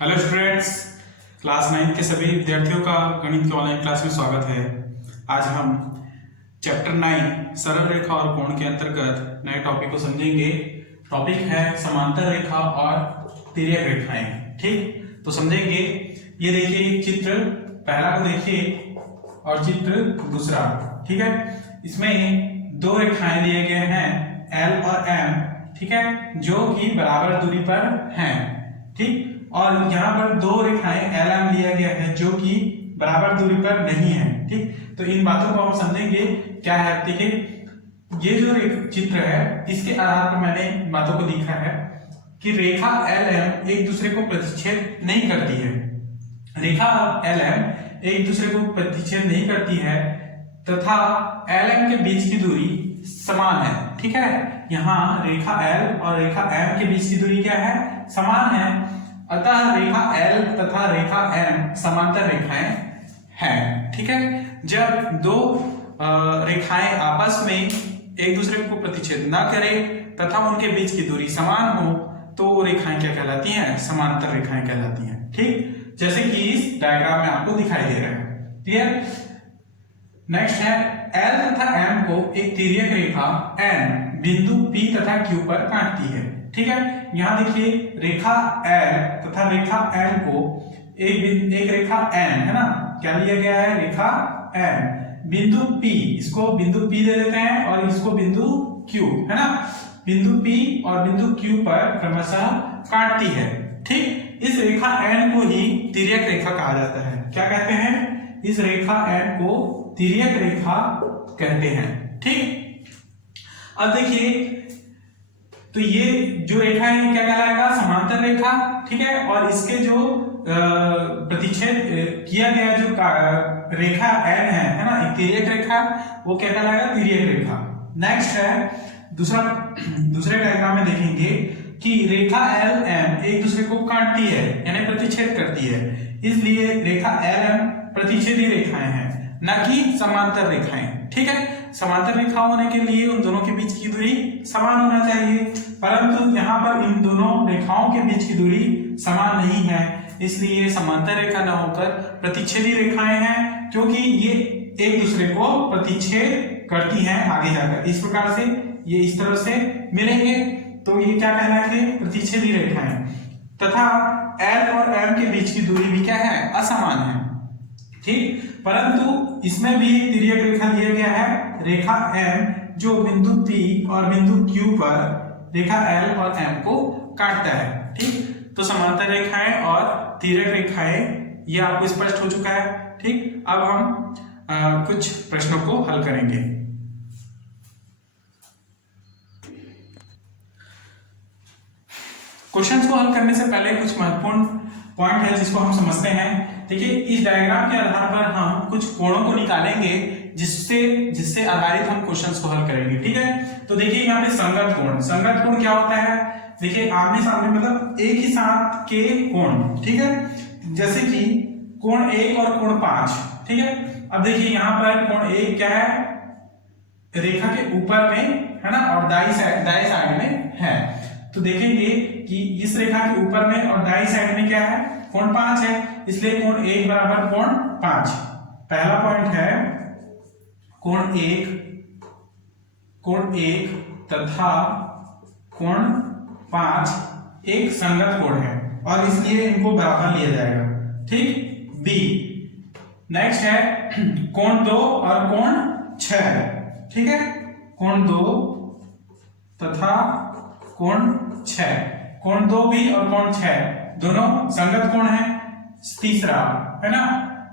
Hello students, class 9 के सभी विद्यार्थियों का गणित के ऑनलाइन क्लास में स्वागत है। आज हम चैप्टर 9 सरल रेखा और कोण के अंतर्गत नए टॉपिक को समझेंगे। टॉपिक है समांतर रेखा और तिर्यक रेखाएं। ठीक, तो समझेंगे। ये देखिए चित्र पहला को देखिए और चित्र दूसरा। ठीक है, इसमें दो रेखाएं दिए गए हैं L और M, ठीक है, जो कि बराबर दूरी पर हैं। ठीक, और यहाँ पर दो रेखाएं LM लिया गया है जो कि बराबर दूरी पर नहीं है। ठीक, तो इन बातों को हम समझेंगे क्या है। देखिए, ये जो चित्र है इसके आधार पर मैंने इन बातों को लिखा है कि रेखा LM एक दूसरे को प्रतिच्छेद नहीं करती है। रेखा LM एक दूसरे को प्रतिच्छेद नहीं करती है तथा LM के बीच की दूरी समान है। ठीक है, यहाँ रेखा L और रेखा M के बीच की दूरी क्या है? समान है। अतः रेखा L तथा रेखा M समांतर रेखाएं हैं। ठीक है, जब दो रेखाएं आपस में एक दूसरे को प्रतिच्छेद न करें तथा उनके बीच की दूरी समान हो तो वो रेखाएं क्या कहलाती हैं? समांतर रेखाएं कहलाती हैं। ठीक, जैसे कि इस डायग्राम में आपको दिखाई दे रहा है। क्लियर? नेक्स्ट है L तथा M को एक तिर्यक रेखा N बिंदु P तथा Q पर काटती है। ठीक है, यहाँ देखिए रेखा L तथा रेखा M को एक रेखा N है ना, क्या लिया गया है? रेखा N बिंदु P, इसको बिंदु P दे देते हैं और इसको बिंदु Q, है ना, बिंदु P और बिंदु Q पर क्रमशः काटती है। ठीक, इस रेखा N को ही तिर्यक रेखा कहा जाता है। क्या कहते हैं? इस रेखा N को तिर्यक रेखा कहते हैं। ठीक, अब देखिए, तो ये जो रेखा है क्या कहलाएगा? समांतर रेखा। ठीक है, और इसके जो प्रतिच्छेद किया गया जो रेखा N है ना, एक तिर्यक रेखा, वो क्या कहलाएगा? तिर्यक रेखा। नेक्स्ट है दूसरे डायग्राम में देखेंगे कि रेखा LM एक दूसरे को काटती है यानी प्रतिच्छेद करती है, इसलिए रेखा LM प्रतिच्छेदी रेखाएं हैं, न कि समांतर रेखाएं। ठीक है, समांतर रेखा होने के लिए उन दोनों के बीच की दूरी समान होना चाहिए, परंतु यहाँ पर इन दोनों रेखाओं के बीच की दूरी समान नहीं है, इसलिए समांतर रेखा न होकर प्रतिच्छेदी रेखाएं हैं, क्योंकि ये एक दूसरे को प्रतिच्छेद करती हैं आगे जाकर। इस प्रकार से ये इस तरह से मिलेंगे तो ये क्या कहलाएंगे? प्रतिच्छेदी रेखाएं। तथा L और M के बीच की दूरी भी क्या है? असमान है। ठीक, परंतु इसमें भी तिर्यक रेखा दिया गया है, रेखा M जो बिंदु P और बिंदु Q पर रेखा L और M को काटता है। ठीक, तो समांतर रेखाएं और तिर्यक रेखाएं ये आपको स्पष्ट हो चुका है। ठीक, अब हम कुछ प्रश्नों को हल करेंगे। क्वेश्चंस को हल करने से पहले कुछ महत्वपूर्ण पॉइंट है जिसको हम समझते हैं। देखिए, इस डायग्राम के आधार पर हम कुछ कोणों को निकालेंगे जिससे आधारित हम क्वेश्चंस को हल करेंगे। ठीक है, तो देखिए यहाँ पे संगत कोण। संगत कोण क्या होता है? देखिए, आमने सामने मतलब एक ही साथ के कोण। ठीक है, जैसे कि कोण 1 और कोण 5। ठीक है, अब देखिए यहाँ पर कोण 1 क्या है? रेखा के ऊपर में है ना, और दाई साइड में है। तो देखेंगे कि इस रेखा के ऊपर में और दाई साइड में क्या है? कोण 5 है, इसलिए कोण 1 बराबर कोण 5। पहला पॉइंट है कोण 1 तथा कोण 5 एक संगत कोण है और इसलिए इनको बराबर लिया जाएगा। ठीक, बी। नेक्स्ट है कोण 2 और कोण 6। ठीक है, कोण 2 तथा कोण 6, कोण 2 भी और कोण 6 दोनों संगत कोण है। तीसरा है ना,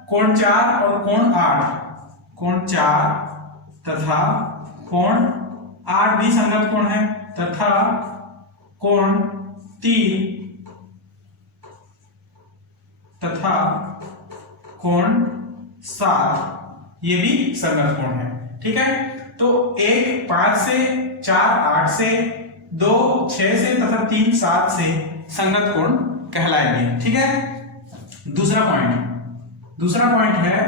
कोण 4 और कोण 8, कोण 4 तथा कोण 8 भी संगत कोण है, तथा कोण 3 तथा कोण 7 ये भी संगत कोण है। ठीक है, तो 1 5 से, 4 8 से, 2 6 से तथा 3 7 से संगत कोण कहलाएंगे। ठीक है, दूसरा पॉइंट है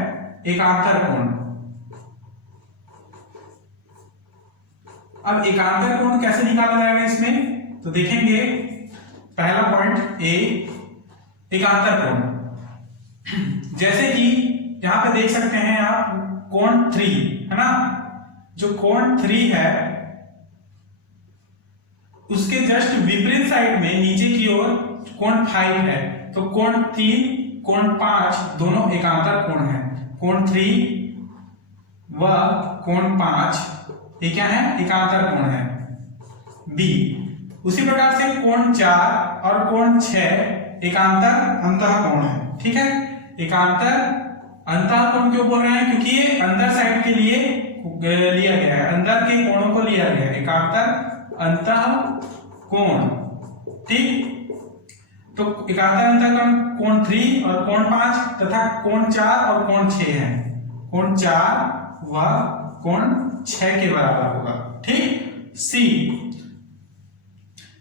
एकांतर कोण। अब एकांतर कोण कैसे निकाला जाएगा इसमें? तो देखेंगे, पहला पॉइंट ए एकांतर कोण। जैसे कि यहां पे देख सकते हैं आप कोण 3 है ना, जो कोण 3 है उसके जस्ट विपरीत साइड में नीचे की ओर कोण 5 है, तो कोण 3 कोण 5 दोनों एकांतर कोण है। कोण 3 व कोण 5 ये क्या है, एकांतर कोण है बी। उसी प्रकार से कोण 4 और कोण 6 एकांतर अंतः कोण है। ठीक है, एकांतर अंतः कोण क्यों बोल रहे हैं, क्योंकि ये अंदर साइड के लिए लिया गया है, अंदर के कोणों को लिया गया है, एकांतर अंतः कोण। ठीक, तो एकांतर अंतः कोण 3 और कोण 5 तथा कोण 4 और कोण 6 है। कोण 4 व कोण 6 के बराबर होगा। ठीक, सी।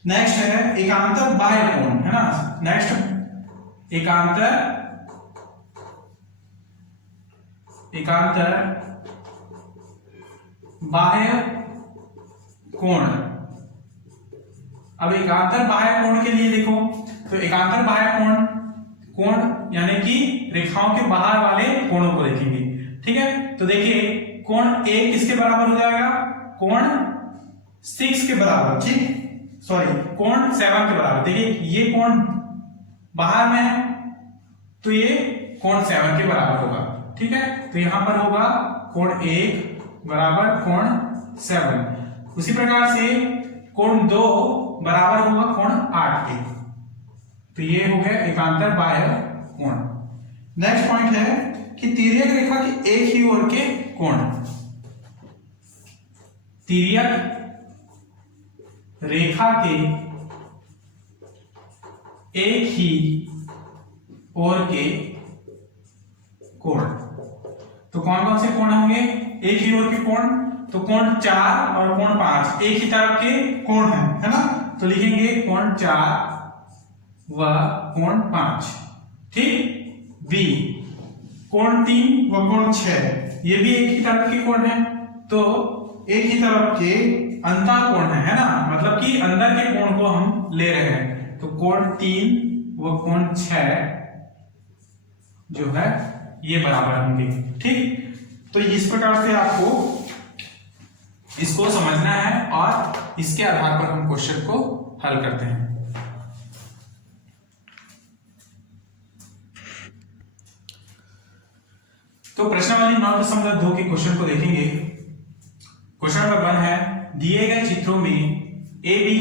नेक्स्ट है एकांतर बाह्य कोण, है ना। नेक्स्ट एकांतर बाह्य कोण। अब एकांतर बाह्य कोण के लिए देखो, तो एकांतर बाह्य कोण यानी कि रेखाओं के बाहर वाले कोणों को देखेंगे। ठीक है, तो देखिए कोण 1 किसके बराबर हो जाएगा, कोण 6 के बराबर। ठीक, सॉरी कोण 7 के बराबर। देखिए ये कोण बाहर में है तो ये कोण 7 के बराबर होगा। ठीक है, तो यहां पर होगा कोण 1 बराबर कोण 7। उसी प्रकार से कोण 2 बराबर होगा कोण 8 के। तो ये हो गया एकांतर बाह्य कोण। नेक्स्ट पॉइंट है कि तिर्यक रेखा के एक ही ओर के कोण। तिर्यक रेखा के एक ही ओर के कोण, तो कौन कौन से कोण होंगे एक ही ओर के कोण, तो कोण 4 और कोण 5 एक ही तरफ के कोण है ना, तो लिखेंगे कोण 4 व कोण 5। ठीक, बी कोण 3 व कोण 6 ये भी एक ही तरफ के कोण है, तो एक ही तरफ के अंतः कोण है ना, मतलब कि अंदर के कोण को हम ले रहे हैं, तो कोण 3 व कोण 6 जो है ये बराबर होंगे। ठीक, तो इस प्रकार से आपको इसको समझना है और इसके आधार पर हम क्वेश्चन को हल करते हैं। तो प्रश्नावली 9.2 के क्वेश्चन को देखेंगे। क्वेश्चन नंबर 1 है, दिए गए चित्रों में ए बी,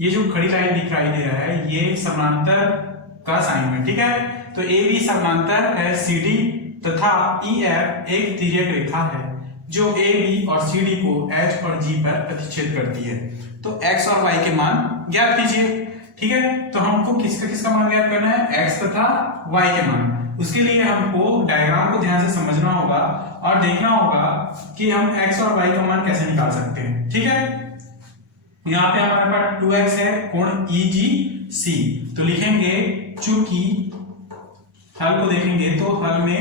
ये जो खड़ी लाइन दिखाई दे रहा है ये समांतर का साइन है। ठीक है, तो ए बी समांतर है सी डी तथा ई एफ एक तिर्यक रेखा है जो ए बी और सी डी को एच और जी पर प्रतिच्छेद करती है। तो एक्स और वाई के मान ज्ञात कीजिए। ठीक है, तो हमको किसका किसका मान ज्ञात करना है, एक्स तथा वाई के मान। उसके लिए हमको डायग्राम को ध्यान से समझना होगा और देखना होगा कि हम x और y का मान कैसे निकाल सकते हैं। ठीक है, यहाँ पे हमारे पास 2x है, कोण EGC, तो लिखेंगे, चूंकि हल को देखेंगे तो हल में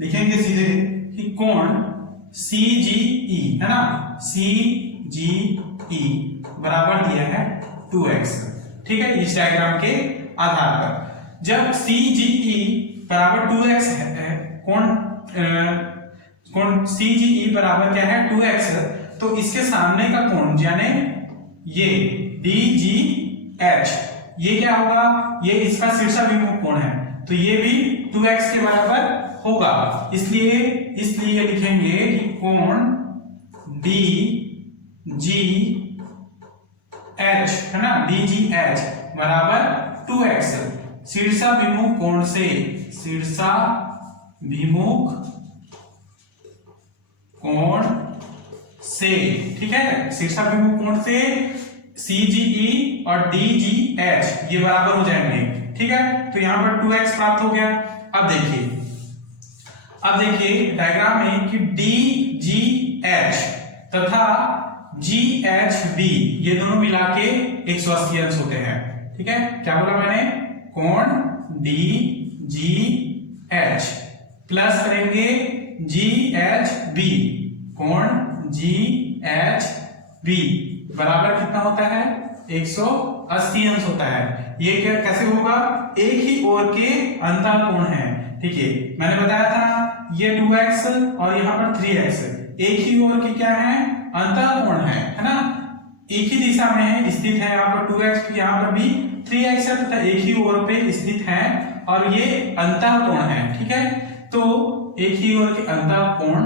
लिखेंगे सीधे कि कोण CGE है ना, CGE बराबर दिया है 2x। ठीक है, इस डायग्राम के आधार पर जब CGE बराबर 2x है, कोण CGE बराबर क्या है 2x, तो इसके सामने का कोण यानी ये DGH ये क्या होगा, ये इसका शीर्षाभिमुख कोण है, तो ये भी 2x के बराबर होगा। इसलिए लिखेंगे कि कोण DGH है ना, DGH बराबर 2x शीर्षाभिमुख कोण से, शीर्षाभिमुख कोण से। ठीक है, शीर्षाभिमुख कोण से CGE और DGH ये बराबर हो जाएंगे। ठीक है, तो यहां पर 2x प्राप्त हो गया। अब देखिए डायग्राम में कि DGH तथा GHB ये दोनों मिला के 180 अंश होते हैं। ठीक है, क्या बोला मैंने, कोण DGH प्लस करेंगे GHB, कोण GHB बराबर कितना होता है 180 180 अंश होता है। ये क्या कैसे होगा, एक ही ओर के अंतः कोण है। ठीक है, मैंने बताया था ना, ये 2x और यहाँ पर 3x एक ही ओर के क्या है, अंतः कोण है ना, एक ही दिशा में स्थित है। यहाँ पर 2x, यहाँ पर भी 3x है तथा एक ही ओर पे स्थित है और ये अंतः कोण है। ठीक है, तो एक ही ओर के अंतः कोण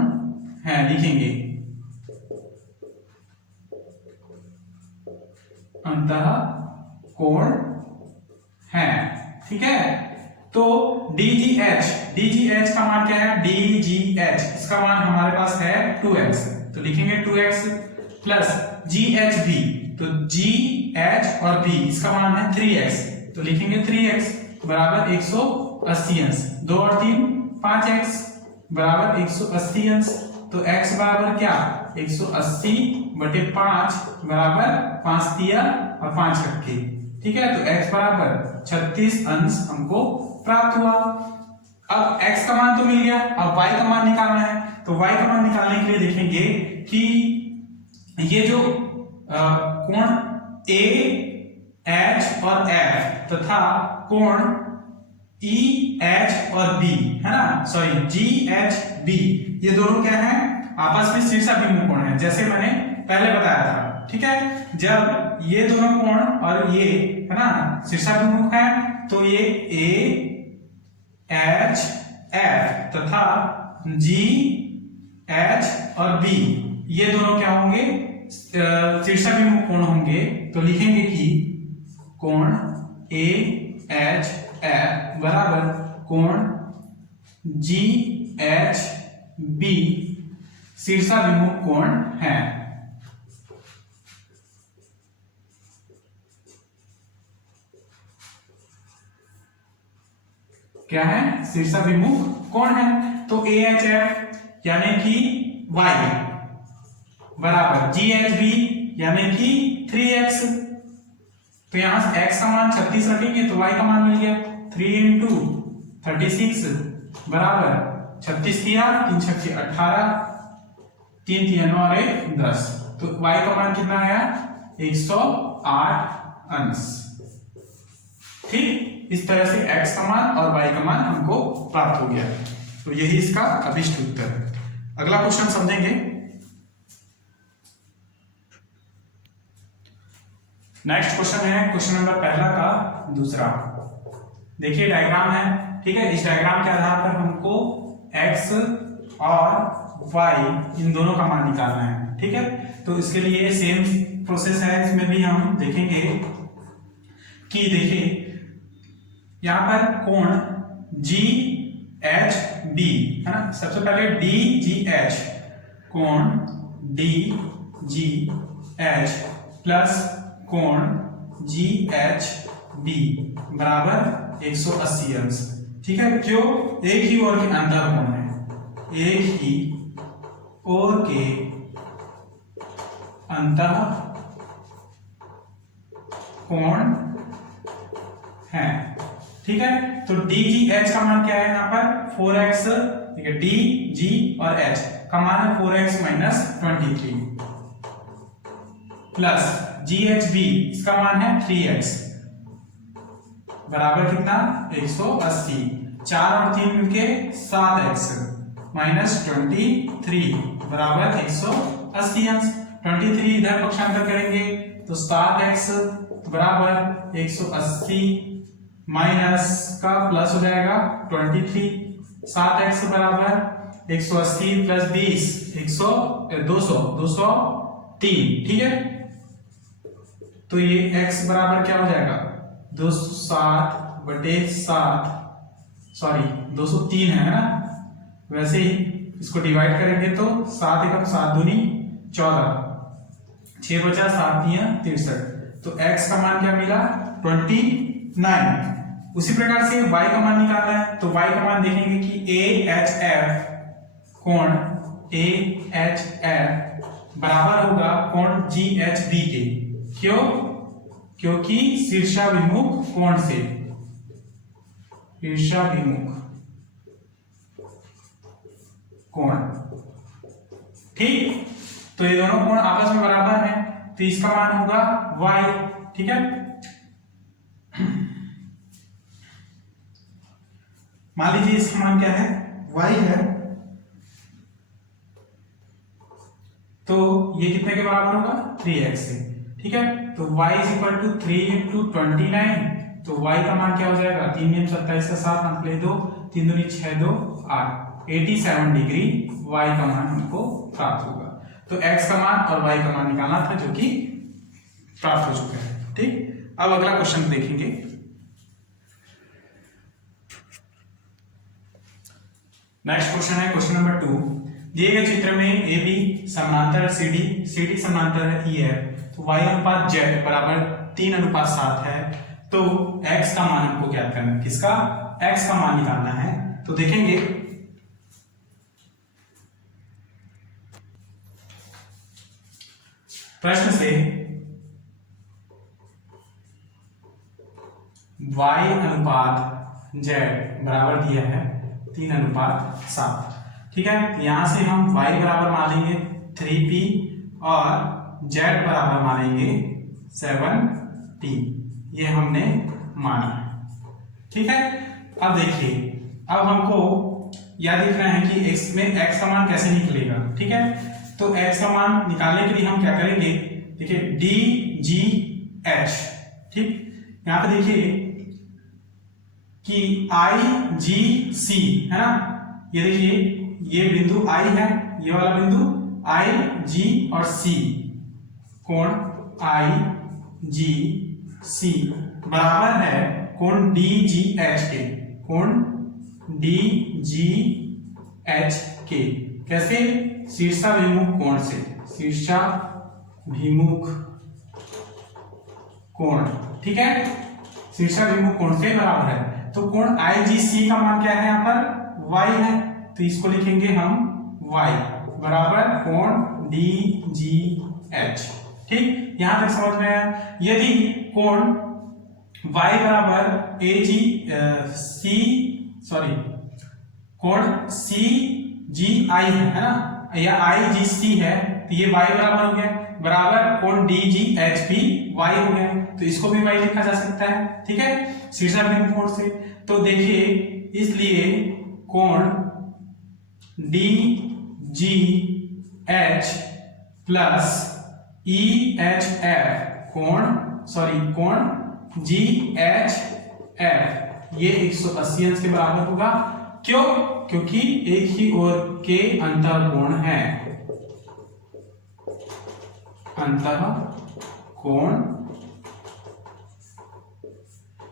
है, लिखेंगे अंतः कोण है। ठीक है, तो DGH का मान क्या है, DGH इसका मान हमारे पास है 2x, तो लिखेंगे 2x प्लस GHB, तो GH और B इसका मान है 3x, तो लिखेंगे 3x बराबर 180 अंश, 2 और 3 5x बराबर 180 अंश, तो x बराबर क्या, 180 बटे 5 बराबर 5 तिया और 5 रखे। ठीक है, तो x बराबर 36 अंश हमको प्राप्त हुआ। अब x का मान तो मिल गया, अब y का मान निकालना है। तो y का मान निकालने के लिए देखेंगे कि ये जो कोण A, H और F तथा कोण EH और B है ना, सॉरी GHB, ये दोनों क्या है, आपस में शीर्षाभिमुख कोण है, जैसे मैंने पहले बताया था। ठीक है, जब ये दोनों कोण और ये है ना शीर्षाभिमुख है, तो ये AH F तथा GH और B ये दोनों क्या होंगे, शीर्षाभिमुख कोण होंगे। तो लिखेंगे कि कोण AH F बराबर कोण GHB शीर्षाभिमुख कोण है। क्या है, शीर्षाभिमुख कोण है। तो AHF यानी कि y बराबर GHB यानी कि 3x, तो यहां से x का मान 36 रखेंगे तो y का मान मिल गया 3 into 36 बराबर 36 दिया 3 छक्के 18, 3 तिया 9 और 1 10, तो y का मान कितना आया, 108 अंश। ठीक, इस तरह से x का मान और y का मान हमको प्राप्त हो गया। तो यही इसका अभिष्ट उत्तर है। अगला क्वेश्चन समझेंगे। नेक्स्ट क्वेश्चन है क्वेश्चन नंबर पहला का दूसरा। देखिए डायग्राम है। ठीक है, इस डायग्राम के आधार पर हमको x और y इन दोनों का मान निकालना है। ठीक है, तो इसके लिए सेम प्रोसेस है, इसमें भी हम देखेंगे कि देखिए यहां पर कोण GHB है ना, सबसे पहले DGH, कोण DGH प्लस कोण GHB बराबर 180 अंश। ठीक है, क्यों, एक ही ओर के अंतः कोण है, एक ही ओर के अंतः कोण है। ठीक है, तो DGH का मान क्या है, यहाँ पर 4x, ठीक है, DG और H का मान है 4x माइनस 23 प्लस GHB इसका मान है 3x बराबर कितना, 180, 4 और 3 मिलके 7x माइनस 23 बराबर 180 अंश। 23 इधर पक्षांतर करेंगे तो 7x बराबर 180 माइनस का प्लस हो जाएगा 23, 7x बराबर 180 प्लस 20 203। ठीक है, तो ये x बराबर क्या हो जाएगा, 207 बटे 7, सॉरी 203 है ना, वैसे ही इसको डिवाइड करेंगे तो 7 एकम 7 दूनी 14, 6 बचा 7 तिया 63, तो x का मान क्या मिला 29। उसी प्रकार से y का मान निकालना है, तो y का मान देखेंगे कि AHF कोण AHF बराबर होगा कोण GHB के, क्यों, क्योंकि शीर्षाभिमुख कोण से, शीर्षाभिमुख कोण। ठीक, तो ये दोनों कोण आपस में बराबर हैं, तो इसका मान होगा y। ठीक है, मान लीजिए इसका मान क्या है, y है, तो ये कितने के बराबर होगा, 3x से। ठीक है, तो y is equal to 3 into 29, तो y का मान क्या हो जाएगा, 3 दूनी 27 का 7 अंक ले दो, 3 दूनी 6 2 8, 87 डिग्री y का मान हमको प्राप्त होगा। तो x का मान और y का मान निकालना था, जो कि प्राप्त हो चुका है। ठीक, अब अगला क्वेश्चन देखेंगे। नेक्स्ट क्वेश्चन है क्वेश्चन नंबर 2। दिए गए चित्र में ए बी समांतर सी डी समांतर है ई एफ, तो y अनुपात z बराबर 3:7 है, तो x का मान हमको ज्ञात करना है। किसका, x का मान निकालना है। तो देखेंगे प्रश्न से y अनुपात z बराबर दिया है 3:7। ठीक है, यहां से हम y बराबर मानेंगे 3p और z बराबर मानेंगे 7p, ये हमने माना है। ठीक है, अब देखिए, अब हमको याद रखना है कि x में x का मान कैसे निकलेगा। ठीक है, तो x का मान निकालने के लिए हम क्या करेंगे, देखिए d g h। ठीक, यहां पे देखिए कि I G C है ना, ये देखिए ये बिंदु I है, ये वाला बिंदु I G और C, कोण I G C बराबर है कोण D G H के, कोण D G H के। कैसे, शीर्षाभिमुख कोण से, शीर्षाभिमुख कोण। ठीक है, शीर्षाभिमुख कोण से बराबर है। तो कोण IGC का मान क्या है, यहाँ पर y है, तो इसको लिखेंगे हम y बराबर कोण DGH। ठीक, यहां तक समझ में आया। यदि कोण y बराबर कोण CGI है ना, या IGC है, तो ये y बराबर हो गया, बराबर कोण DGH भी y हो गया, तो इसको भी y लिखा जा सकता है। ठीक है, शीर्षाभिमुख कोण से। तो देखिए, इसलिए कोण DGH प्लस EHF कोण GHF ये 180 अंश के बराबर होगा। क्यों, क्योंकि एक ही ओर के अंतः कोण है, अंतः कोण।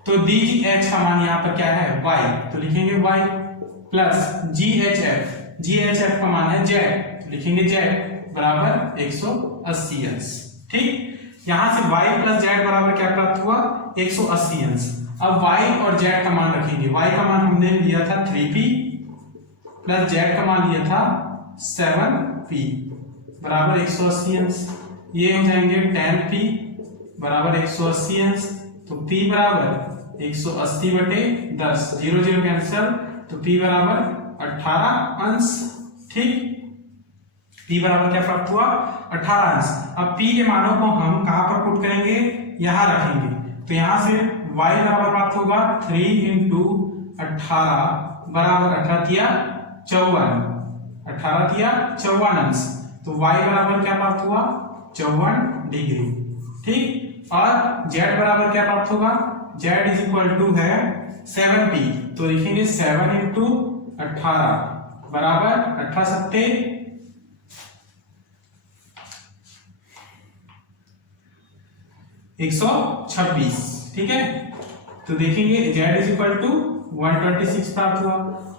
तो DGH का मान यहां पर क्या है, y, तो लिखेंगे y प्लस GHF का मान है z, तो लिखेंगे z बराबर 180 अंश। ठीक, यहां से y प्लस z बराबर क्या प्राप्त हुआ, 180 अंश। अब y और z का मान रखेंगे। y का मान हमने लिया था 3p प्लस z का मान लिया था 7p बराबर 180 अंश। ये हो जाएंगे 10p बराबर 180 अंश, तो p बराबर 180 बटे 10, 0 0 कैंसिल, तो p बराबर 18 अंश। ठीक, p बराबर क्या प्राप्त हुआ, 18 अंश। अब p के मानों को हम कहां पर पुट करेंगे, यहां रखेंगे, तो यहां से y बराबर प्राप्त होगा 3 इंटू 18 बराबर 18 तिया 54 अंश, तो y बराबर क्या प्राप्त हुआ, 54 डिग्री। ठीक, और z बराबर क्या प्राप्त होगा, z इज इक्वल टू है 7p, तो लिखेंगे 7 इंटू 18 बराबर 18 सत्ते 126। ठीक है, तो देखेंगे z इज इक्वल टू 126 प्राप्त हुआ।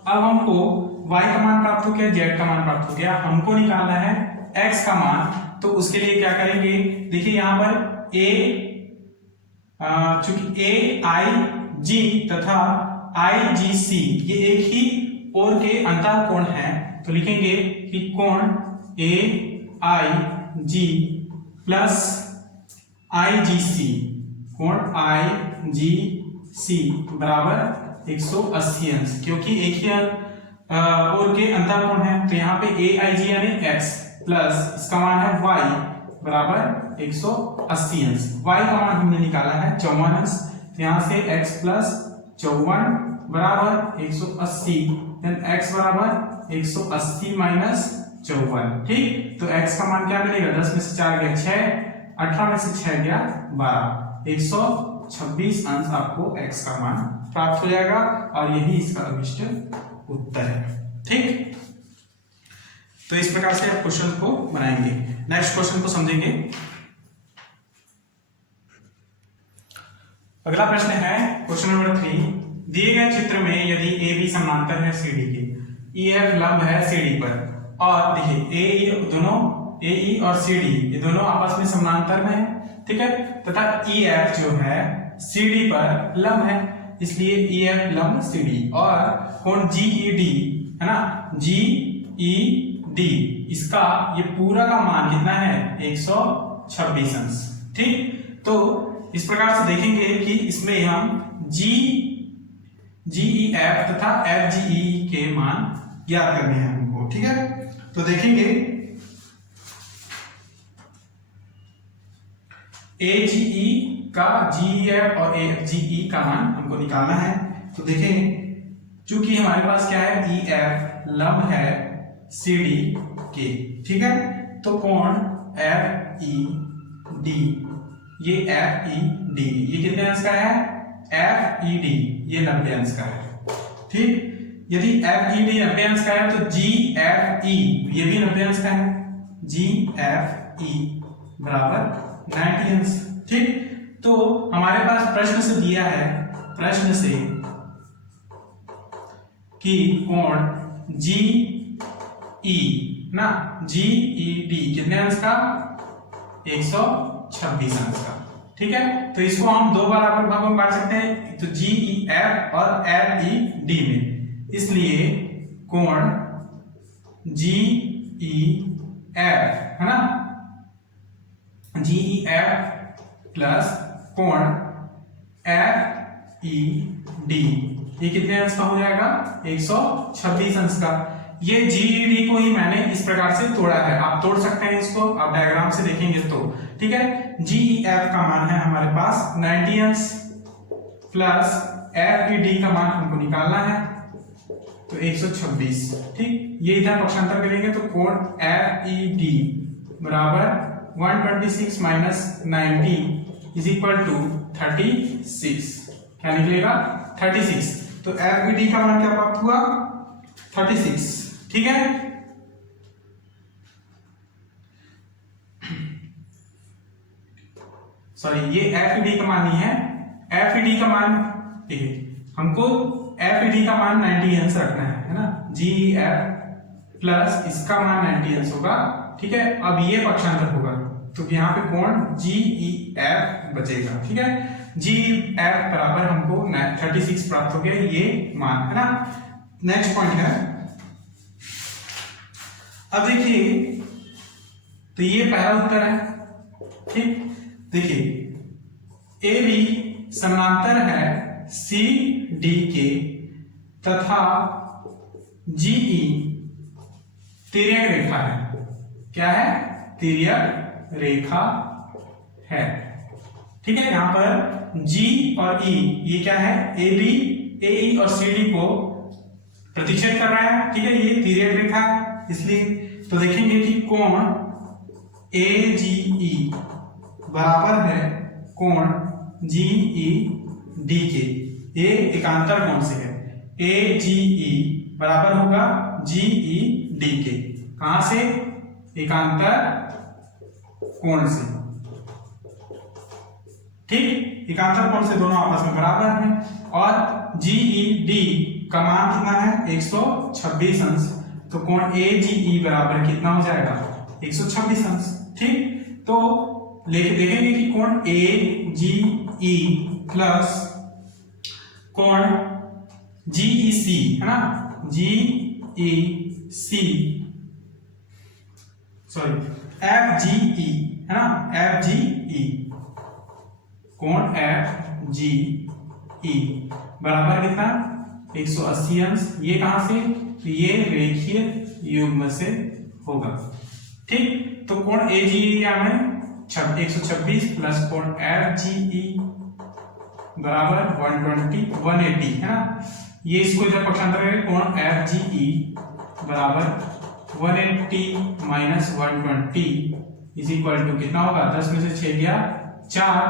अब हमको y का मान प्राप्त हो गया, z का मान प्राप्त हो गया, हमको निकालना है x का मान। तो उसके लिए क्या करेंगे, देखिए यहां पर चूंकि a i g तथा i g c ये एक ही ओर के अंतः कोण है, तो लिखेंगे कि कोण a i g plus i g c, कोण i g c बराबर 180 अंश, क्योंकि एक ही ओर के अंतः कोण है, तो यहाँ पे a i g यानी x प्लस इसका मान है y बराबर 180 अंश। y का मान हमने निकाला है 54 अंश, तो यहाँ से x प्लस 54 बराबर 180, देन x बराबर 180 माइनस 54। ठीक, तो x का मान क्या मिलेगा, 10 में से 4 गया 6, 18 में से 6 गया 12, 126 अंश आपको x का मान प्राप्त हो जाएगा और यही इसका अभिष्ट उत्तर है। ठीक, तो इस प्रकार से आप क्वेश्चन को बनाएंगे। नेक्स्ट क्वेश्चन को समझेंगे। अगला प्रश्न है क्वेश्चन नंबर 3, दिए गए चित्र में यदि ए बी समांतर है सी डी के, ई एफ लंब है सी डी पर, और देखिए ए ई और सी डी ये दोनों आपस में समांतर में है, ठीक है, तथा ई एफ जो है सी डी पर लंब है, इसलिए ई एफ लंब सी डी, और कोण जी ई डी है ना, जी ई डी, इसका ये पूरा का मान कितना है, 126 अंश। ठीक, तो इस प्रकार से देखेंगे कि इसमें हम जी ई एफ तथा एफ जी ई के मान ज्ञात करने हैं हमको। ठीक है, तो देखेंगे ए जी ई का जी एफ और ए जी ई का मान हमको निकालना है। तो देखें, चूंकि हमारे पास क्या है, ई एफ लंब है सी डी के, ठीक है, तो कोण एफ ई डी, ये एफ ई डी ये कितने अंश का है, एफ ई डी ये 90 अंश का है। ठीक, यदि एफ ई डी 90 अंश का है तो जी एफ ई ये भी 90 अंश का है, जी एफ ई बराबर 90 अंश। ठीक, तो हमारे पास प्रश्न से दिया है, प्रश्न से कि कोण जी ई ना, जी ई डी कितने अंश का, 126 अंश का। ठीक है, तो इसको हम दो बराबर भागों में बांट सकते हैं, तो जी ई एफ और एफ ई डी में, इसलिए कोण जी ई एफ है ना, जी ई एफ प्लस कोण एफ ई डी ये कितने अंश का हो जाएगा, 126 अंश का। ये जीईडी को ही मैंने इस प्रकार से तोड़ा है, आप तोड़ सकते हैं इसको, आप डायग्राम से देखेंगे तो। ठीक है, जीईएफ का मान है हमारे पास 90 अंश प्लस एफईडी का मान हमको निकालना है, तो 126। ठीक, ये इधर पक्षांतर करेंगे तो कोण एफईडी बराबर 126 माइनस 90 इज इक्वल टू 36। क्या निकलेगा, 36। तो एफईडी का मान क्या प्राप्त हुआ, 36। ठीक है, सॉरी ये एफईडी का मान नहीं है, एफईडी का मान हमको एफईडी का मान 90 अंश रखना है ना, जीईएफ प्लस इसका मान 90 अंश होगा। ठीक है, अब ये पक्षांतर होगा तो यहाँ पे कोण जीईएफ बचेगा। ठीक है, जीईएफ बराबर हमको 36 प्राप्त हो गया, ये मान है ना। नेक्स्ट पॉइंट है, अब देखिए, तो ये पहला उत्तर है। ठीक, देखिए ए बी समांतर है सी डी के तथा जीई तिर्यक रेखा है। क्या है, तिर्यक रेखा है। ठीक है, यहां पर जी और ई ये क्या है, ए बी ए ई और सी डी को प्रतिच्छेद कर रहा है। ठीक है, ये तिर्यक रेखा है, इसलिए तो देखेंगे कि कोण ए जी ई बराबर है कोण जी ई डी के, ये एकांतर कोण से है, ए जी ई बराबर होगा जी ई डी के, कहां से, एकांतर कोण से। ठीक, एकांतर कोण से दोनों आपस में बराबर हैं, और जी ई डी का मान कितना है, 126 अंश, तो कोण ए जी ई बराबर कितना हो जाएगा, 126 अंश। ठीक, तो लेके देखेंगे कि कोण ए जी ई प्लस कोण जी ई सी है ना, जी ई सी सॉरी एफ जी ई है ना, एफ जी ई, कोण एफ जी ई बराबर कितना, 180 अंश। ये कहां से, तो ये रेखीय युग्म से होगा। ठीक, तो कोण ए जी ई क्या है, 126 प्लस कोण एफ जी ई बराबर 180 है ना, ये इसको इधर पक्षांतर करें, कोण एफ जी ई बराबर 180 माइनस 120 इज इक्वल टू कितना होगा, 10 में से 6 गया 4,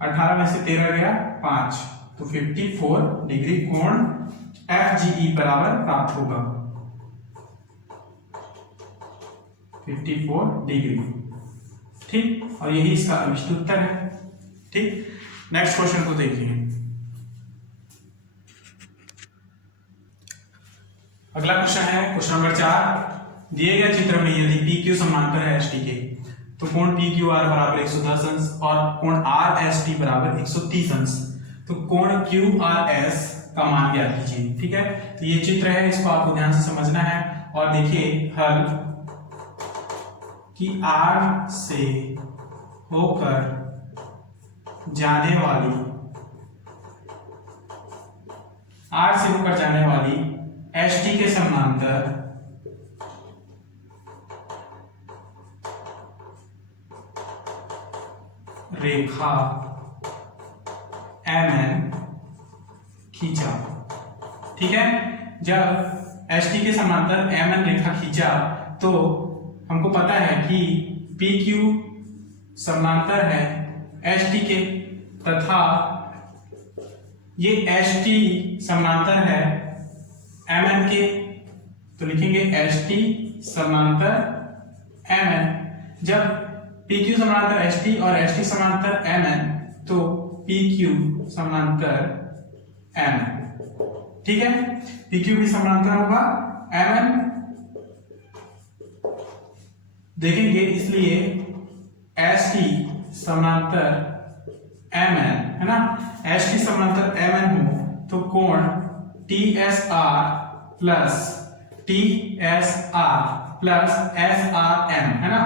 18 में से 13 गया 5, तो 54 डिग्री कोण एफ जी ई बराबर प्राप्त होगा 54 डिग्री। ठीक, और यही इसका अभिष्ट उत्तर है। ठीक, नेक्स्ट क्वेश्चन को देखिए। अगला क्वेश्चन है क्वेश्चन नंबर 4। दिए गए चित्र में यदि पी क्यू समांतर है एस टी के, तो कोण पी क्यू आर बराबर 110 अंश और कोण आर एस टी बराबर 130 अंश। तो कोण क्यू आर एस का मान ज्ञात कीजिए। ठीक है, तो ये चित्र है, इसको आपको ध्यान से समझना है। और देखिए हल कि आर से होकर जाने वाली एस टी के समांतर रेखा एम खींचा। ठीक है, जब एस टी के समांतर एम एन रेखा खींचा तो हमको पता है कि पी क्यू समांतर है एस टी के, तथा ये एस टी समांतर है एम एन के। तो लिखेंगे एस टी समांतर एम एन। जब पी क्यू समांतर एस टी और एस टी समांतर एम एन, तो पी क्यू समांतर एम एन। ठीक है, पी क्यू भी समांतर होगा एम एन देखेंगे, इसलिए एस टी समांतर एम एन है ना। एस टी समांतर एम एन हो तो कोण T S R plus S R M है ना,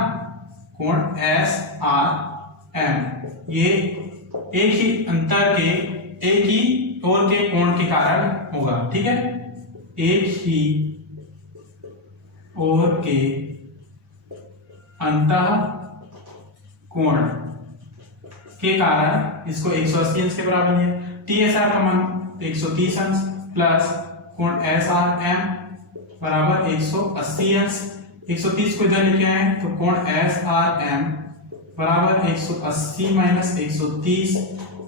कोण एस आर एम ये एक ही अंतर के, एक ही ओर के कोण के कारण होगा। ठीक है, एक ही ओर के अंतः कोण के कारण इसको 180 अंश के बराबर लिया। टी एस आर का मान 130 अंश प्लस कोण एस आर एम बराबर 180 अंश। 130 को इधर लेके आए तो कोण एस आर एम बराबर 180 माइनस 130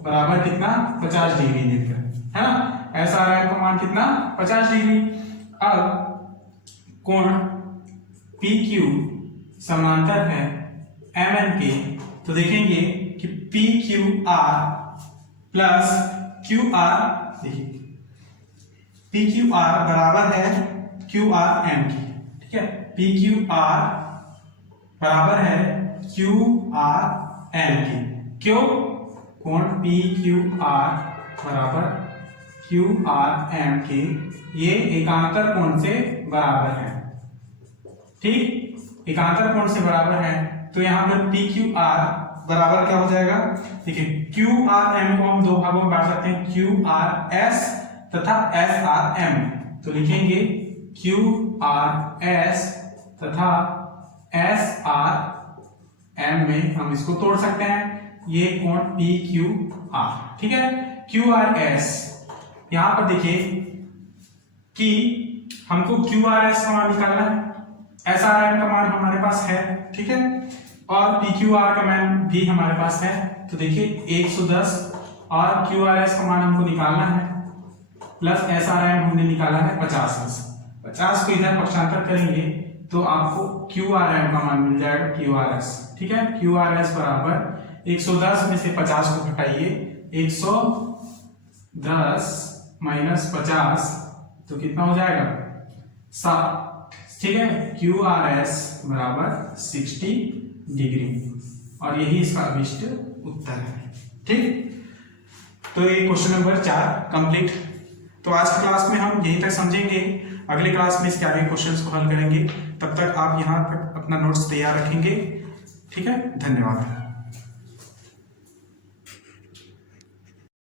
बराबर कितना, 50 डिग्री लेकर, है ना। एस आर एम का मान कितना, 50 डिग्री। अब कोण पी क्यू समांतर है एम एन के, तो देखेंगे कि P Q R plus Q R, देखिए पी क्यू आर बराबर है क्यू आर एम की। ठीक है, पी क्यू आर बराबर है क्यू आर एम की। क्यों, कोण पी क्यू आर बराबर क्यू आर एम के ये एकांतर कोण से बराबर है। ठीक, एकांतर कोण से बराबर है, तो यहां पर पी क्यू आर बराबर क्या हो जाएगा, देखिए क्यू आर एम को हम दो भागों में बांट सकते हैं, क्यू आर एस तथा एस आर एम। तो लिखेंगे क्यू आर एस तथा एस आर एम में हम इसको तोड़ सकते हैं, ये कोण पी क्यू आर। ठीक है, क्यू आर एस यहां पर देखिए कि हमको क्यू आर एस का मान निकालना है, एस आर एम का मान हमारे पास है। ठीक है, और पी क्यू आर का मान भी हमारे पास है। तो देखिए 110 और क्यू आर एस का मान हमको निकालना है, प्लस एस आर एम हमने निकाला है 50। 50 को इधर पक्षांतर करेंगे तो आपको क्यू आर एम का मान मिल जाएगा क्यू आर एस। ठीक है, क्यू आर एस बराबर 110 में से 50 को घटाइए, 110 माइनस 50 तो कितना हो जाएगा, 7। ठीक है, क्यू आर एस बराबर 60 डिग्री, और यही इसका अभिष्ट उत्तर है। ठीक, तो ये क्वेश्चन नंबर 4 कंप्लीट। तो आज की क्लास में हम यहीं तक समझेंगे, अगले क्लास में इसके आगे क्वेश्चंस को हल करेंगे। तब तक आप यहाँ तक अपना नोट्स तैयार रखेंगे। ठीक है, धन्यवाद।